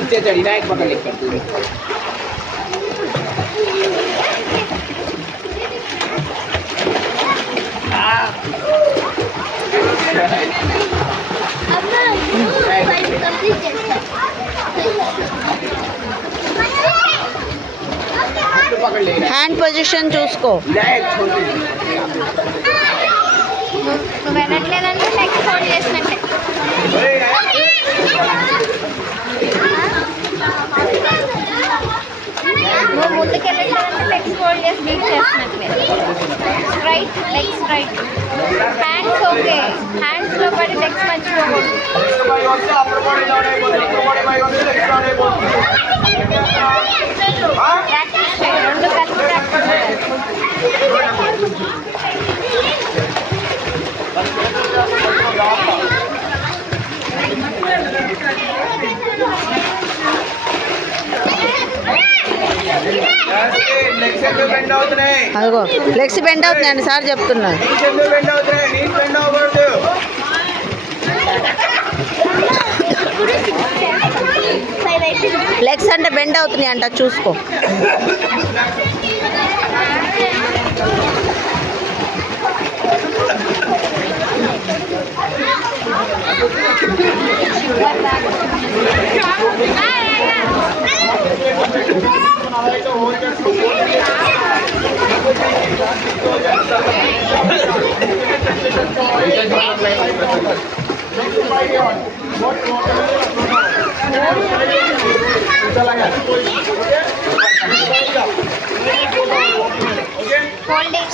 ఇచ్చేసాడు వినాయక పక్కన ఇక్కడ హ్యాండ్ పొజిషన్ చూసుకో. నువ్వు వెళ్ళట్లేదంటే నెక్స్ట్ ఫోన్ చేసినట్టే. నువ్వు ముందుకెళ్ళట్లేదంటే నెక్స్ట్ ఫోన్ చేసి బీట్ చేసినట్లే. Straight leg straight. Hands okay, హ్యాండ్స్లో పడి లెగ్స్ మర్చిపోకూడదు. ప్రాక్టీస్ చేయి, రెండు కలిసి ప్రాక్టీస్ చేయాలి. అదిగో లెగ్స్ బెండ్ అవుతున్నాయండి సార్ చెప్తున్నా. లెగ్స్ అంటే బెండ్ అవుతున్నాయి అంట చూసుకో.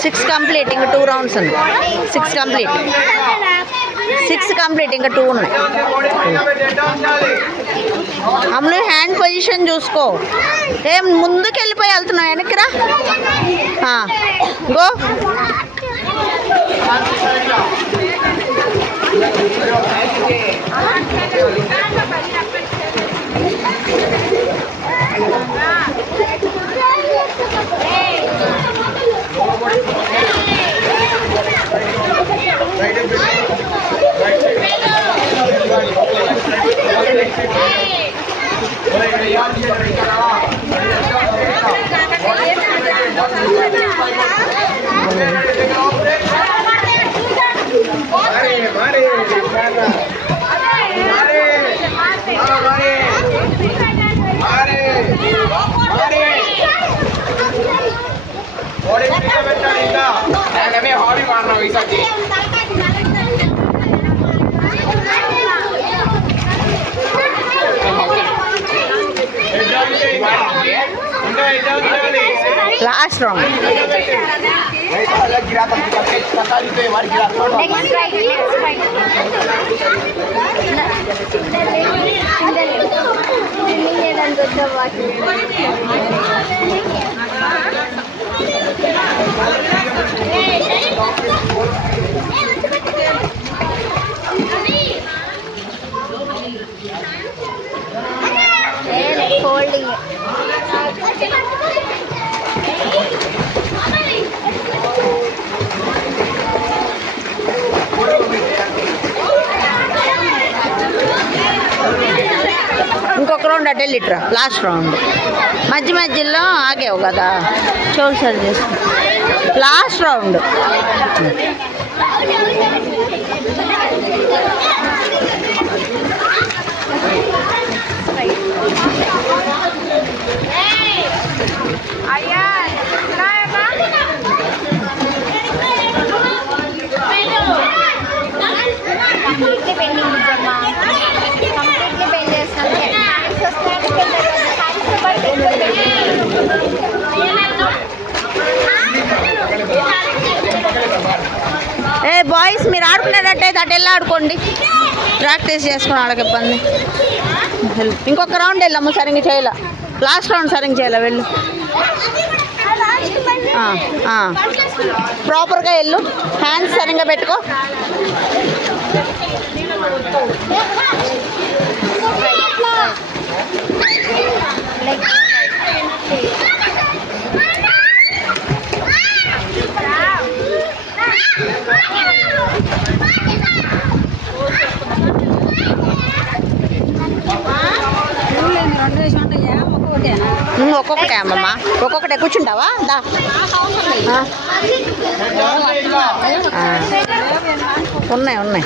సిక్స్ కంప్లీట్, ఇంకా 2 రౌండ్స్ ఉన్నాయి. 6 కంప్లీట్, 6 కంప్లీట్, ఇంకా 2 ఉన్నాయి. అమ్ములు హ్యాండ్ పొజిషన్ చూసుకో. ఏం ముందుకు వెళ్ళిపోయి వెళ్తున్నావు, వెనక్కిరా. గో. హాడీ మారినావు ఈసారి. Last round. ఫోల్డింగ్. ఇంకొక రౌండ్ అటే లిటరా. Last round. మధ్య మధ్యలో ఆగావు కదా, చోటు సరి చేసుకో. Last round. కంప్లీట్లీ పెండింగ్ ఉందమ్మా. కంప్లీట్లీ పెండ్ చేస్తాను. హ్యాండ్స్ వస్తాయంటే ఏ బాయ్స్, మీరు ఆడుకునేటట్టయితే అటు వెళ్ళి ఆడుకోండి. ప్రాక్టీస్ చేసుకుని ఆడక ఇబ్బంది. ఇంకొక రౌండ్ వెళ్ళాము, సరిగ్గా చేయాల. లాస్ట్ రౌండ్ సరిగ్గా చేయాల. వెళ్ళు, ప్రాపర్గా వెళ్ళు. హ్యాండ్స్ సరిగ్గా పెట్టుకో. ఒక్కొక్కటే అమ్మమ్మ, ఒక్కొక్కటే కూర్చుంటావా దా. ఉన్నాయి ఉన్నాయి.